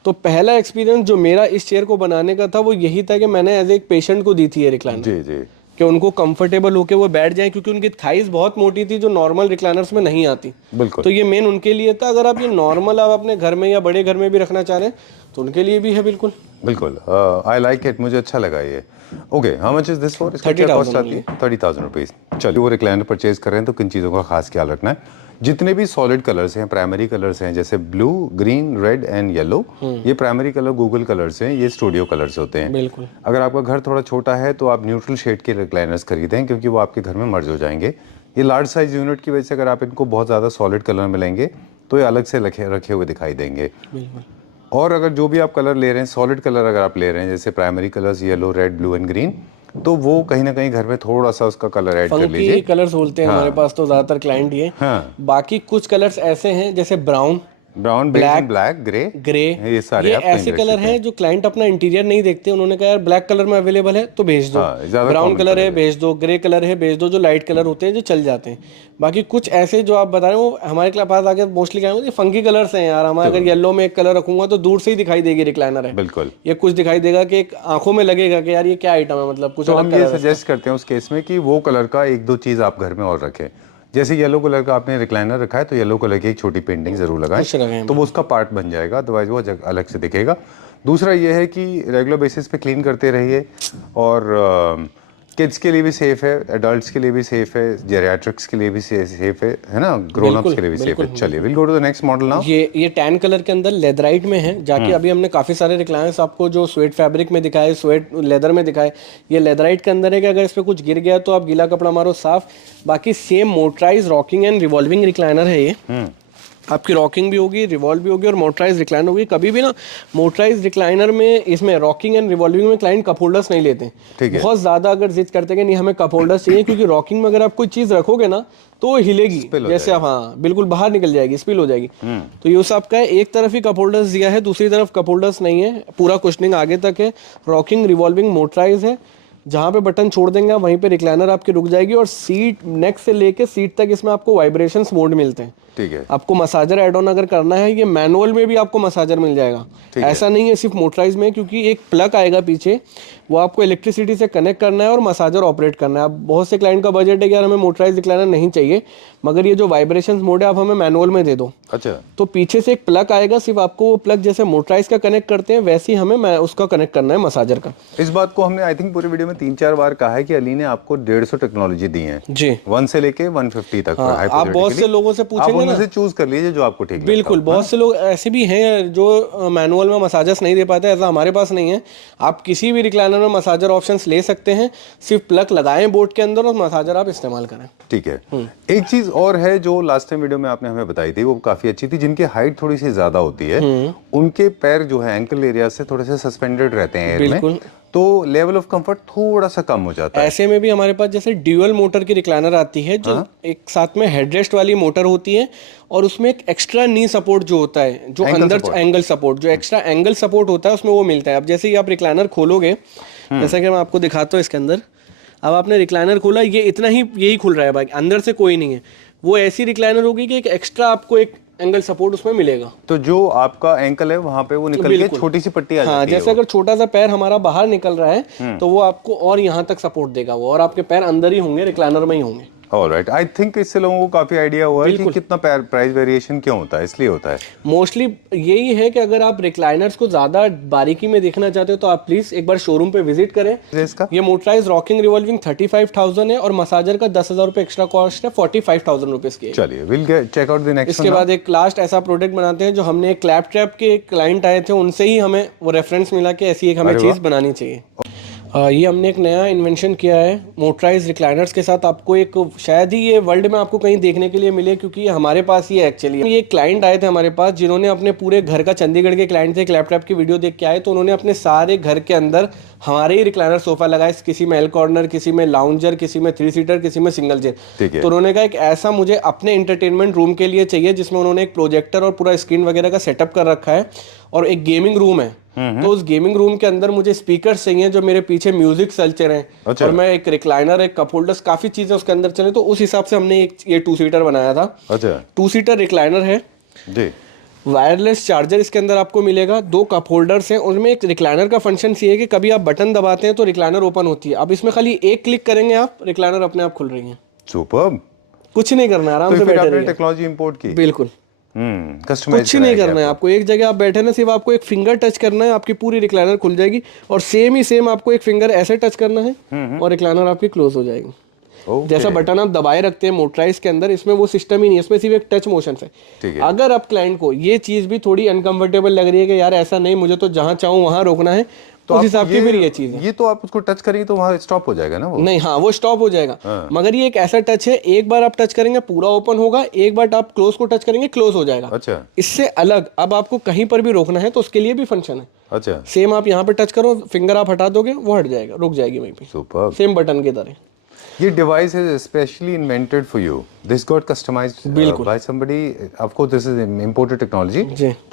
तो पहला एक्सपीरियंस जो मेरा इस चेयर को बनाने का था वो यही था कि मैंने एज एक पेशेंट को दी थी ये रिक्लाइनर। जी जी। कि उनको कंफर्टेबल होके वो बैठ जाएं, क्योंकि उनकी थाइज बहुत मोटी थी जो नॉर्मल रिक्लाइनर्स में नहीं आती। बिल्कुल। तो ये मेन उनके लिए था। अगर आप ये नॉर्मल आप अपने घर में या बड़े घर में भी रखना चाह रहे हैं तो उनके लिए भी है। बिल्कुल बिल्कुल। आई लाइक इट, मुझे अच्छा लगा ये। Okay, how much is this for? 30,000 rupees. चलिए, वो रिक्लाइनर परचेज कर रहे हैं तो किन चीज़ों का खास ख्याल रखना है? जितने भी सॉलिड कलर्स हैं, प्राइमरी कलर्स हैं, जैसे blue, green, red and yellow, ये प्राइमरी कलर गूगल कलर्स हैं, ये स्टूडियो कलर्स होते हैं। बिल्कुल। अगर आपका घर थोड़ा छोटा है तो आप न्यूट्रल शेड के रिक्लाइनर्स खरीदें, क्योंकि वो आपके घर में मर्ज हो जाएंगे। ये लार्ज साइज यूनिट की वजह से अगर आप इनको बहुत ज़्यादा सॉलिड कलर में लेंगे तो ये अलग से रखे हुए दिखाई देंगे। बिल्कुल। और अगर जो भी आप कलर ले रहे हैं, सॉलिड कलर अगर आप ले रहे हैं, जैसे primary colours yellow, red, blue and green, तो वो कहीं ना कहीं घर में थोड़ा सा उसका कलर ऐड कर लीजिए। फंकी कलर्स बोलते हैं हमारे पास तो ज़्यादातर क्लाइंट ये। बाकी कुछ कलर्स ऐसे हैं जैसे ब्राउन, ब्लैक, ग्रे, ये सारे ये ऐसे कलर हैं जो क्लाइंट अपना इंटीरियर नहीं देखते, उन्होंने कहा यार ब्लैक कलर में अवेलेबल है तो भेज दो, ब्राउन कलर है भेज दो, ग्रे कलर है भेज दो, जो लाइट कलर होते हैं जो चल जाते हैं। बाकी कुछ ऐसे जो आप बता रहे हो वो हमारे पास आके मोस्टली क्या है, फंकी कलर्स हैं यार। हमारे अगर येलो में एक कलर रखूंगा तो दूर से ही दिखाई देगी रिक्लाइनर है। बिल्कुल। ये कुछ दिखाई देगा कि एक आंखों में लगेगा कि यार ये क्या आइटम है, मतलब कुछ तो अलग हम ये कलर सजेस्ट करते हैं उस केस में कि वो कलर का एक दो चीज़ आप घर में और रखें। जैसे येलो कलर का आपने रिक्लाइनर रखा है तो येलो कलर की एक छोटी पेंटिंग जरूर लगाएं, तो वो उसका पार्ट बन जाएगा, अदरवाइज वो अलग से दिखेगा। दूसरा ये है कि रेगुलर बेसिस पे क्लीन करते रहिए, और किड्स के लिए भी सेफ है, एडल्ट्स के लिए भी सेफ है, जेरियाट्रिक्स के लिए भी सेफ है ना, ग्रोन अप्स के लिए भी सेफ है। चलिए, will go to the next model now. ये टैन कलर के अंदर लेदराइट में है, जाके अभी हमने काफी सारे रिक्लाइनर्स आपको जो स्वेट फैब्रिक में दिखाए, स्वेट लेदर में दिखाए, ये लेदराइट के अंदर है कि अगर इस पे कुछ गिर गया तो आप गीला कपड़ा मारो साफ। बाकी same motorise rocking and revolving recliner है ये। आपकी रॉकिंग भी होगी, रिवॉल्व भी होगी और मोटराइज रिक्लाइनर होगी। कभी भी ना मोटराइज रिक्लाइनर में, इसमें रॉकिंग एंड रिवॉल्विंग में क्लाइंट कप होल्डर्स नहीं लेते। बहुत ज़्यादा अगर जिद करते हैं कि नहीं हमें कप होल्डर्स चाहिए, क्योंकि रॉकिंग में अगर आप कोई चीज़ रखोगे ना तो वो हिलेगी, जैसे आप, हाँ बिल्कुल बाहर निकल जाएगी, स्पिल हो जाएगी। तो ये उस आपका है, एक तरफ ही कप होल्डर्स दिया है, दूसरी तरफ कप होल्डर्स नहीं है, पूरा कुशनिंग आगे तक है, रॉकिंग रिवॉल्विंग मोटराइज है। जहाँ पे बटन छोड़ देंगे वहीं पे रिक्लाइनर आपकी रुक जाएगी, और सीट नेक से लेके सीट तक इसमें आपको वाइब्रेशंस मोड मिलते हैं। ठीक है। आपको मसाजर ऐड ऑन अगर करना है, ये मैनुअल में भी आपको मसाजर मिल जाएगा। ऐसा नहीं है सिर्फ मोटराइज में, क्योंकि एक प्लग आएगा पीछे, वो आपको इलेक्ट्रिसिटी से कनेक्ट करना है और मसाजर ऑपरेट करना है। अब बहुत से क्लाइंट का बजट है कि यार हमें मोटराइज रिक्लाइनर नहीं चाहिए, मगर ये जो वाइब्रेशंस मोड है आप हमें मैनुअल में दे दो। अच्छा। तो पीछे से एक प्लग आएगा, सिर्फ आपको वो प्लग जैसे मोटराइज का कनेक्ट करते हैं वैसे ही हमें उसका कनेक्ट करना है मसाजर का। इस बात को हमने आई थिंक पूरे वीडियो में 3-4 बार कहा है कि अली ने आपको 150 टेक्नोलॉजी दी है जी, 1 से लेके 150 तक। आप बहुत से लोगों से पूछेंगे ना, चूज कर लीजिए जो आपको ठीक। बिल्कुल, बहुत से लोग ऐसे भी हैं जो मैनुअल में मसाजर्स नहीं दे पाते, ऐसा हमारे पास नहीं है। आप किसी भी रिक्लाइनर में मसाजर ऑप्शंस ले सकते हैं, सिर्फ प्लग लगाएं बोर्ड के अंदर और मसाजर आप इस्तेमाल करें। ठीक है। एक चीज और है जो लास्ट टाइम वीडियो में आपने हमें बताई थी, वो काफी अच्छी थी। जिनकी हाइट थोड़ी सी ज्यादा होती है उनके पैर जो है एंकल एरिया से थोड़े से सस्पेंडेड रहते हैं एयर में, तो लेवल ऑफ कंफर्ट थोड़ा सा कम हो जाता है। ऐसे में भी हमारे पास जैसे ड्यूअल मोटर की रिक्लाइनर आती है जो एक साथ में हेडरेस्ट वाली मोटर होती है और उसमें एक एक्स्ट्रा नी सपोर्ट जो होता है, जो अंदर एंगल सपोर्ट, जो एक्स्ट्रा एंगल सपोर्ट होता है उसमें वो मिलता है। अब जैसे ही आप रिक्लाइनर खोलोगे, जैसा कि मैं आपको दिखाता हूँ इसके अंदर, अब आपने रिक्लाइनर खोला, ये इतना ही यही खुल रहा है, बाकी अंदर से कोई नहीं है। वो ऐसी रिक्लाइनर होगी कि एक एक्स्ट्रा आपको एक एंगल सपोर्ट उसमें मिलेगा। तो जो आपका एंकल है वहां पे वो निकल के छोटी सी पट्टी आ जाती है। हाँ, जैसे अगर छोटा सा पैर हमारा बाहर निकल रहा है तो वो आपको और यहाँ तक सपोर्ट देगा वो, और आपके पैर अंदर ही होंगे, रिक्लाइनर में ही होंगे। ऑलराइट, आई थिंक इससे लोगों को काफी आइडिया हुआ है कि कितना प्राइस वेरिएशन क्यों होता है, इसलिए होता है। मोस्टली यही है कि अगर आप रिक्लाइनर्स को ज्यादा बारीकी में देखना चाहते हो तो आप प्लीज एक बार शोरूम पे विजिट करें। इसका ये मोटराइज रॉकिंग रिवॉल्विंग 35,000 है और मसाजर का 10,000 रुपए एक्स्ट्रा कॉस्ट है, 45,000 रुपीज की है। चलिए will check out the next. इसके बाद एक लास्ट ऐसा प्रोडक्ट बनाते हैं जो हमने क्लैप ट्रैप के क्लाइंट आए थे उनसे ही हमें वो रेफरेंस मिला कि ऐसी एक हमें चीज बनानी चाहिए। ये हमने एक नया इन्वेंशन किया है मोटराइज रिक्लाइनर्स के साथ। आपको एक शायद ही ये वर्ल्ड में आपको कहीं देखने के लिए मिले, क्योंकि ये हमारे पास ही है एक्चुअली। ये क्लाइंट आए थे हमारे पास जिन्होंने अपने पूरे घर का, चंडीगढ़ के क्लाइंट थे, क्लैपटॉप की वीडियो देख के आए, तो उन्होंने अपने सारे घर के अंदर हमारे ही रिक्लाइनर सोफा लगाए, किसी में एल कॉर्नर, किसी में लाउंजर, किसी में 3 सीटर, किसी में सिंगल चेयर। तो उन्होंने कहा एक ऐसा मुझे अपने एंटरटेनमेंट रूम के लिए चाहिए जिसमें उन्होंने एक प्रोजेक्टर और पूरा स्क्रीन वगैरह का सेटअप कर रखा है और एक गेमिंग रूम है। तो उस गेमिंग रूम के अंदर मुझे स्पीकर्स चाहिए जो मेरे पीछे म्यूजिक चलते रहे। अच्छा। और मैं एक रिक्लाइनर, एक कप होल्डर्स, काफी चीजें उसके अंदर चले, तो उस हिसाब से हमने एक ये 2 सीटर बनाया था। अच्छा। 2 सीटर रिक्लाइनर है जी। वायरलेस चार्जर इसके अंदर आपको मिलेगा, 2 कप होल्डर्स हैं, उनमें एक रिक्लाइनर का फंक्शन ये है कि कभी आप बटन दबाते हैं तो रिक्लाइनर ओपन होती है। अब इसमें खाली एक क्लिक करेंगे आप, रिक्लाइनर अपने आप खुल रही है। सुपर्ब। कुछ नहीं करना, आराम से बैठे रहिए। टेक्नोलॉजी इंपोर्ट की। बिल्कुल, कुछ नहीं करना है आपको। एक जगह आप बैठे ना, सिर्फ आपको एक फिंगर टच करना है, आपकी पूरी रिक्लाइनर खुल जाएगी। और सेम आपको एक फिंगर ऐसे टच करना है और रिक्लाइनर आपकी क्लोज हो जाएगी। जैसा बटन आप दबाए रखते हैं मोटराइज के अंदर, इसमें वो सिस्टम ही नहीं है, इसमें सिर्फ एक टच मोशन है। अगर आप क्लाइंट को ये चीज भी थोड़ी अनकंफर्टेबल लग रही है कि यार ऐसा नहीं, मुझे तो जहां चाहूँ वहां रोकना है, तो उस हिसाब की फिर ये चीज है। ये तो आप उसको टच करेंगे तो वहां स्टॉप हो जाएगा ना वो? नहीं, हाँ वो स्टॉप हो जाएगा। मगर ये एक ऐसा टच है, एक बार आप टच करेंगे पूरा ओपन होगा, एक बार आप क्लोज को टच करेंगे क्लोज हो जाएगा। अच्छा। इससे अलग अब आपको कहीं पर भी रोकना है तो उसके लिए भी फंक्शन है। अच्छा। सेम आप यहाँ पे टच करो, फिंगर आप हटा दोगे, वो हट जाएगा, रुक जाएगी वहीं पे। सुपर। सेम बटन की तरह। ये device is specially invented for you. This got customized by somebody. Of course, this is imported technology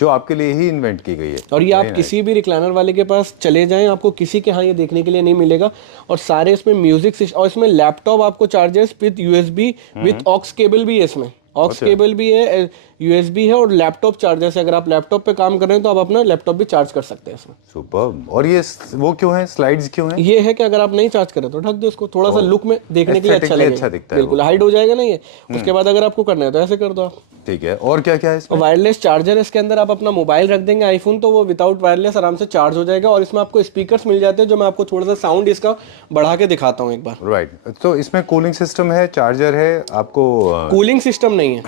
जो आपके लिए ही इन्वेंट की गई है। और ये आप किसी भी रिक्लाइनर वाले के पास चले जाएं, आपको किसी के यहाँ ये देखने के लिए नहीं मिलेगा। और सारे इसमें म्यूजिक और इसमें लैपटॉप आपको chargers with USB with aux cable भी है, इसमें ऑक्स केबल भी है, USB है और लैपटॉप चार्जर से। अगर आप लैपटॉप पे काम कर रहे हैं तो आप अपना लैपटॉप भी चार्ज कर सकते हैं इसमें। सुपर। और ये वो क्यों है, स्लाइड्स क्यों है? ये है कि अगर आप नहीं चार्ज करें तो ढक दो इसको, थोड़ा सा लुक में देखने के लिए अच्छा लगेगा, अच्छा दिखता है, बिल्कुल हाइड हो जाएगा ना ये। उसके बाद अगर आपको करना है तो ऐसे कर दो आप। ठीक है। और क्या क्या है इसमें? वायरलेस चार्जर है इसके अंदर, आप अपना मोबाइल रख देंगे आईफोन तो वो विदाउट वायरलेस आराम से चार्ज हो जाएगा। और इसमें आपको स्पीकर्स मिल जाते हैं जो मैं आपको थोड़ा सा साउंड इसका बढ़ा के दिखाता हूँ एक बार। राइट। तो इसमें कूलिंग सिस्टम है, चार्जर है, आपको कूलिंग सिस्टम नहीं है,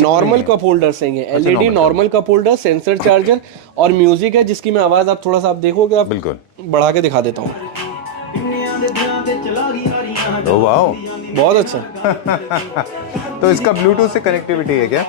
नॉर्मल कप होल्डर्स हैं। LED normal cup holder, sensor charger और म्यूजिक है जिसकी मैं आवाज आप थोड़ा सा आप देखोगे, आप बिल्कुल बढ़ा के दिखा देता हूँ। वाओ, बहुत अच्छा। तो इसका ब्लूटूथ से कनेक्टिविटी है क्या?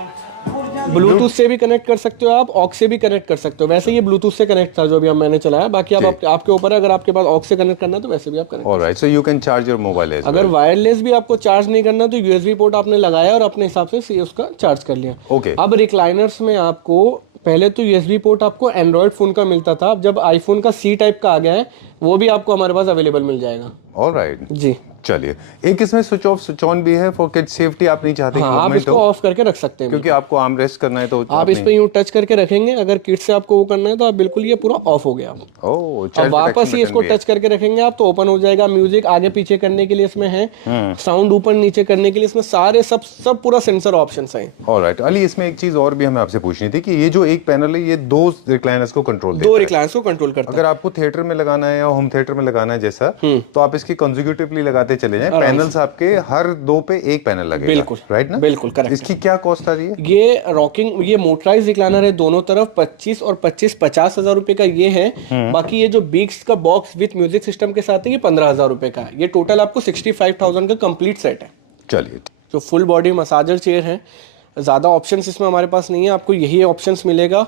ब्लूटूथ से भी कनेक्ट कर सकते हो आप, ऑक्स से भी कनेक्ट कर सकते हो। वैसे ये ब्लूटूथ से कनेक्ट था जो अभी मैंने चलाया, बाकी अब आपके ऊपर है, अगर आपके पास ऑक्स से कनेक्ट करना है तो वैसे भी आप connect. Alright, so you can charge your mobile as well. अगर वायरलेस भी आपको चार्ज नहीं करना तो USB पोर्ट आपने लगाया और अपने हिसाब से उसका चार्ज कर लिया। ओके। अब रिक्लाइनर्स में आपको पहले तो USB पोर्ट आपको एंड्रॉइड फोन का मिलता था, अब जब आईफोन का C टाइप का आ गया है वो भी आपको हमारे पास अवेलेबल मिल जाएगा। ऑलराइट जी। चलिए, एक इसमें स्विच ऑफ स्विच ऑन भी है फॉर किड सेफ्टी। आप नहीं चाहते हाँ, आप इसको ऑफ करके रख सकते हैं क्योंकि आपको आर्म रेस्ट करना है तो आप इस पे यूं टच करके रखेंगे। अगर किड से आपको वो करना है तो आप बिल्कुल ये पूरा ऑफ हो गया। अब वापस ही इसको टच करके रखेंगे आप तो ओपन हो जाएगा। म्यूजिक आगे पीछे करने के लिए इसमें है, साउंड ऊपर नीचे करने के लिए इसमें सारे सब पूरा सेंसर ऑप्शंस हैं। ऑलराइट अली, इसमें एक चीज और भी हमें आपसे पूछनी थी कि ये जो एक पैनल है ये 2 रिक्लाइनर्स को कंट्रोल देता है। 2 रिक्लाइनर्स को कंट्रोल करता है। अगर आपको थिएटर में लगाना है या होम थिएटर में लगाना है जैसा, तो आप इसकी कंसेक्यूटिवली लगाते चले जाएं। पैनल्स आपके हर 2 पे एक पैनल लगेगा। बिल्कुल राइट ना? बिल्कुल करेक्ट। इसकी क्या कॉस्ट आ रही है? ये रॉकिंग, ये मोटराइज रिक्लाइनर है दोनों तरफ, 25 और 25 50,000 रुपए का ये है। बाकी ये जो बीक्स का बॉक्स विथ म्यूजिक सिस्टम के साथ है ये 15,000 रुपए का है। ये टोटल आपको 65,000 का कंप्लीट सेट है। चलिए, जो फुल बॉडी मसाजर चेयर है, ज्यादा ऑप्शंस इसमें हमारे पास नहीं है, आपको यही ऑप्शंस मिलेगा।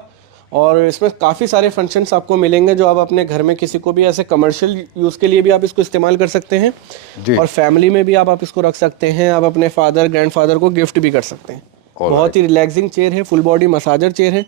और इसमें काफ़ी सारे फंक्शंस आपको मिलेंगे जो आप अपने घर में किसी को भी ऐसे कमर्शियल यूज़ के लिए भी आप इसको इस्तेमाल कर सकते हैं जी। और फैमिली में भी आप इसको रख सकते हैं। आप अपने फादर ग्रैंडफादर को गिफ्ट भी कर सकते हैं। बहुत ही रिलैक्सिंग चेयर है, फुल बॉडी मसाजर चेयर है,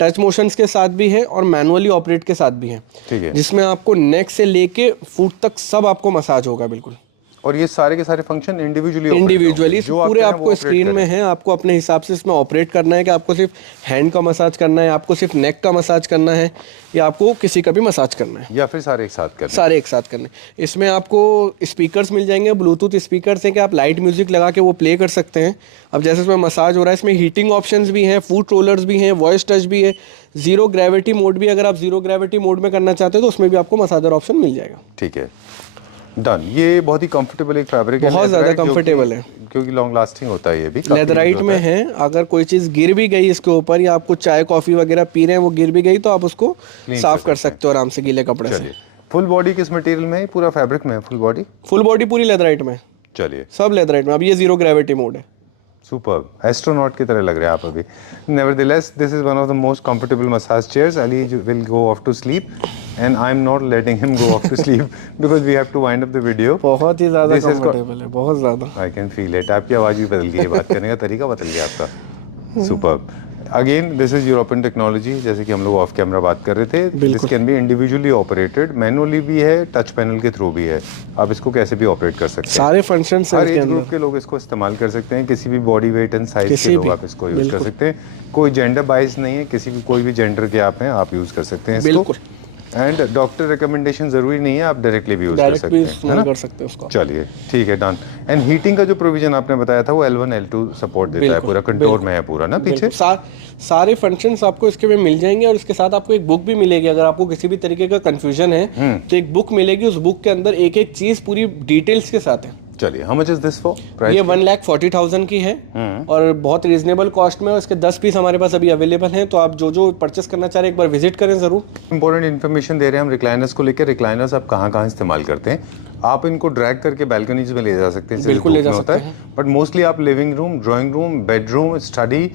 टच मोशंस के साथ भी है और मैनुअली ऑपरेट के साथ भी है, ठीक है। जिसमें आपको नेक से लेके फुट तक सब आपको मसाज होगा बिल्कुल। और ये सारे के सारे फंक्शन इंडिविजुअली पूरे आपको स्क्रीन में है, आपको अपने हिसाब से इसमें ऑपरेट करना है कि आपको सिर्फ हैंड का मसाज करना है, आपको सिर्फ नेक का मसाज करना है, या आपको किसी का भी मसाज करना है, या फिर सारे एक साथ करना है। सारे एक साथ करने। इसमें आपको स्पीकर्स मिल जाएंगे, ब्लूटूथ स्पीकर्स हैं कि आप लाइट म्यूजिक लगा के वो प्ले कर सकते हैं। अब जैसे इसमें मसाज हो रहा है, इसमें हीटिंग ऑप्शंस भी हैं, फूट रोलर्स भी हैं, वॉइस टच भी है, जीरो ग्रेविटी मोड भी, अगर आप जीरो ग्रेविटी मोड में करना चाहते हो तो उसमें भी आपको मसाजर ऑप्शन मिल जाएगा। ठीक है, डन। ये बहुत ही कंफर्टेबल एक फैब्रिक है, बहुत ज़्यादा कंफर्टेबल है क्योंकि लॉन्ग लास्टिंग होता है। ये भी लेदराइट में है। अगर कोई चीज़ गिर भी गई इसके ऊपर या आप कुछ चाय कॉफ़ी वगैरह पी रहे हैं वो गिर भी गई तो आप उसको साफ कर सकते हो आराम से गीले कपड़े से। फुल बॉडी किस मटेरियल में है? पूरा फैब्रिक में है फुल बॉडी? फुल बॉडी पूरी लेदराइट में। चलिए, सब लेदराइट में। अब ये जीरो ग्रेविटी मोड है। सुपर्ब, एस्ट्रोनॉट की तरह लग रहे हैं आप अभी। Nevertheless this is one of the most comfortable massage chairs. Ali will go off to sleep and I am not letting him go off to sleep because we have to wind up the video. बहुत ही ज़्यादा comfortable है, बहुत ज़्यादा। I can feel it. आपकी आवाज़ भी बदल गई, बात करने का तरीका बदल गया आपका। Superb. Again this is European technology, जैसे कि हम लोग ऑफ कैमरा बात कर रहे थे। This can be individually operated, manually भी है, टच पैनल के थ्रू भी है। आप इसको कैसे भी ऑपरेट कर सकते हैं। सारे फंक्शंस हर एज ग्रुप के लोग इसको इस्तेमाल कर सकते हैं, किसी भी बॉडी वेट एंड साइज के लोग आप इसको यूज कर सकते हैं। कोई जेंडर बाइस नहीं है, किसी भी कोई भी जेंडर के आप हैं, आप यूज कर सकते हैं इसको। एंड डॉक्टर रिकमेंडेशन जरूरी नहीं है, आप डायरेक्टली भी यूज कर सकते हैं, कर सकते हैं उसको। चलिए ठीक है, डन। एंड हीटिंग का जो प्रोविजन आपने बताया था वो L1 L2 सपोर्ट देता है, पूरा कंट्रोल में है पूरा ना पीछे। सारे फंक्शंस आपको इसके में मिल जाएंगे और इसके साथ आपको एक बुक भी मिलेगी। अगर आपको किसी भी तरीके का कंफ्यूजन है तो एक बुक मिलेगी, उस बुक के अंदर एक एक चीज पूरी डिटेल्स के साथ है। चलिए, how much is this for? Price ये 1,40,000 की है और बहुत रीजनेबल कॉस्ट में। इसके 10 पीस हमारे पास अभी अवेलेबल हैं, तो आप जो जो परचेस करना चाह रहे हैं एक बार विजिट करें जरूर। इंपॉर्टेंट इन्फॉर्मेशन दे रहे हैं हम रिक्लाइनर्स को लेकर। रिक्लाइनर्स आप कहाँ कहाँ इस्तेमाल करते हैं? आप इनको ड्रैग करके बैल्कनीज में ले जा सकते हैं, बिल्कुल ले जा सकते हैं। बट मोस्टली आप living room, drawing room, bedroom, study,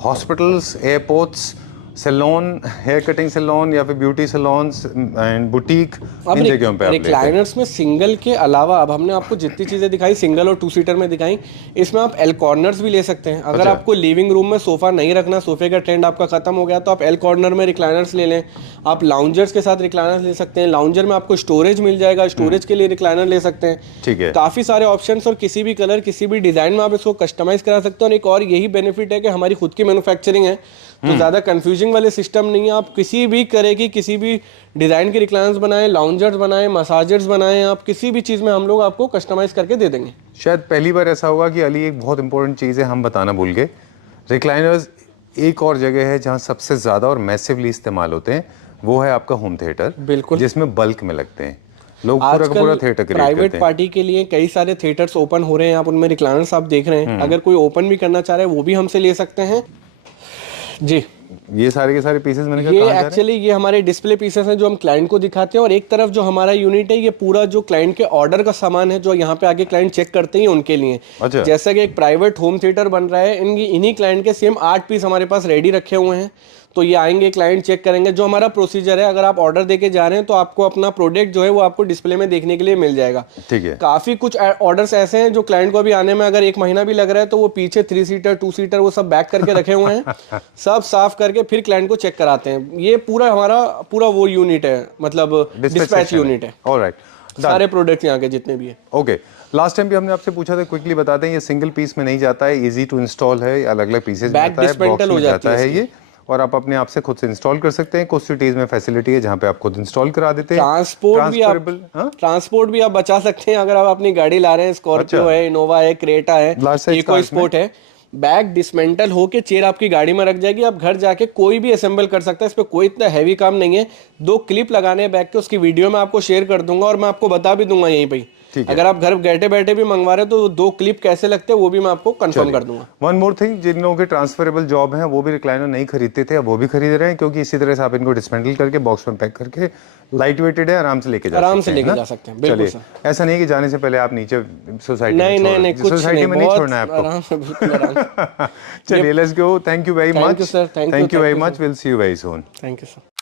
hospitals, airports, salon, hair cutting salon या फिर ब्यूटी सैलून्स एंड बुटीक, इन जगहों पे आप रिक्लाइनर्स में सिंगल के अलावा अब हमने आपको जितनी चीजें दिखाई सिंगल और 2 सीटर में दिखाई, इसमें आप एल कॉर्नर्स भी ले सकते हैं। अगर आपको लिविंग रूम में सोफा नहीं रखना, सोफे का ट्रेंड आपका खत्म हो गया, तो आप एल कॉर्नर में रिक्लाइनर्स ले लें। आप लाउंजर्स के साथ रिक्लाइनर्स ले सकते हैं। लाउंजर में आपको स्टोरेज मिल जाएगा, स्टोरेज के लिए रिक्लाइनर ले सकते हैं। ठीक है, काफी सारे ऑप्शंस और किसी भी कलर किसी भी डिजाइन में आप इसको कस्टमाइज करा सकते हैं। और एक और यही बेनिफिट है कि हमारी खुद की मैन्युफैक्चरिंग है, तो ज़्यादा कंफ्यूजिंग वाले सिस्टम नहीं है। आप किसी भी करे की किसी भी डिज़ाइन के रिक्लाइनर्स बनाएं, लाउंजर्स बनाएं, मसाजर्स बनाएं, आप किसी भी चीज़ में हम लोग आपको कस्टमाइज करके दे देंगे। शायद पहली बार ऐसा होगा कि अली एक बहुत इंपॉर्टेंट चीज़ है हम बताना भूल गए। रिक्लाइनर्स एक और जगह है जहाँ सबसे ज़्यादा और मैसिवली इस्तेमाल होते हैं, वो है आपका होम थिएटर। बिल्कुल, जिसमें बल्क में लगते हैं लोग, पूरा का पूरा थिएटर क्रिएट प्राइवेट करते हैं। पार्टी के लिए कई सारे थिएटर्स ओपन हो रहे हैं, आप उनमें रिक्लाइनर्स आप देख रहे हैं। अगर कोई ओपन भी करना चाह रहे हैं वो भी हमसे ले सकते हैं जी। ये सारे के सारे पीसेस मैंने कहा, ये एक्चुअली ये हमारे डिस्प्ले पीसेस हैं जो हम क्लाइंट को दिखाते हैं, और एक तरफ जो हमारा यूनिट है ये पूरा जो क्लाइंट के ऑर्डर का सामान है जो यहाँ पे आगे क्लाइंट चेक करते हैं उनके लिए। अच्छा। जैसा कि एक प्राइवेट होम थिएटर बन रहा है, इन्हीं क्लाइंट के सेम 8 पीस हमारे पास रेडी रखे हुए हैं। तो ये आएंगे, क्लाइंट चेक करेंगे। जो हमारा प्रोसीजर है, अगर आप ऑर्डर देके जा रहे हैं तो आपको अपना प्रोडक्ट जो है वो आपको डिस्प्ले में देखने के लिए मिल जाएगा। ठीक है। काफी कुछ ऑर्डर्स ऐसे हैं जो क्लाइंट को अभी आने में अगर 1 महीना भी लग रहा है, तो वो पीछे 3 सीटर 2 सीटर वो सब बैक करके रखे हुए हैं, सब साफ करके फिर क्लाइंट को चेक कराते हैं। ये पूरा हमारा पूरा वो यूनिट है, मतलब डिस्पैच यूनिट है। ऑलराइट, सारे प्रोडक्ट यहाँ के जितने भी है। ओके, लास्ट टाइम भी हमने आपसे पूछा था, क्विकली बताते हैं, ये सिंगल पीस में नहीं जाता है, इजी टू इंस्टॉल है, अलग अलग पीसेस बैक डिस्मेंटल हो जाता है ये, और आप अपने आप से खुद से इंस्टॉल कर सकते हैं। कुछ सिटीज में फैसिलिटी है जहाँ पे आप खुद इंस्टॉल करा देते हैं। ट्रांसपोर्ट भी आप बचा सकते हैं। अगर आप अपनी गाड़ी ला रहे हैं, स्कॉर्पियो है, इनोवा है, क्रेटा है, इको स्पोर्ट है, बैग डिसमेंटल होके चेयर आपकी गाड़ी में रख जाएगी। आप घर जाके कोई भी असेंबल कर सकता है, इस पे कोई इतना हैवी काम नहीं है। 2 क्लिप लगाने हैं बैग के, उसकी वीडियो मैं आपको शेयर कर दूंगा और मैं आपको बता भी दूंगा यहीं पे ठीक है। अगर आप घर बैठे बैठे भी मंगवा रहे हो तो 2 क्लिप कैसे लगते हैं वो भी मैं आपको कंफर्म कर दूंगा। वन मोर थिंग, जिन लोगों के ट्रांसफरेबल जॉब हैं वो भी रिक्लाइनर नहीं खरीदते थे, अब वो भी खरीद रहे हैं, क्योंकि इसी तरह से आप इनको डिसमेंटल करके बॉक्स में पैक करके लाइट वेटेड है, आराम से लेके जा आराम सकते से हैं लेके ना? जा सकते हैं, बिल्कुल चलिए, सर। ऐसा नहीं कि जाने से पहले आप नीचे सोसाइटी नहीं नहीं नहीं, कुछ सोसाइटी नहीं, में नहीं बहुत छोड़ना है आपको। आराम से, बिल्कुल आराम से। चलिए, let's go. Thank you very Thank much. you, sir. Thank you, thank you very sir. Much. Will see you very soon. Thank you sir.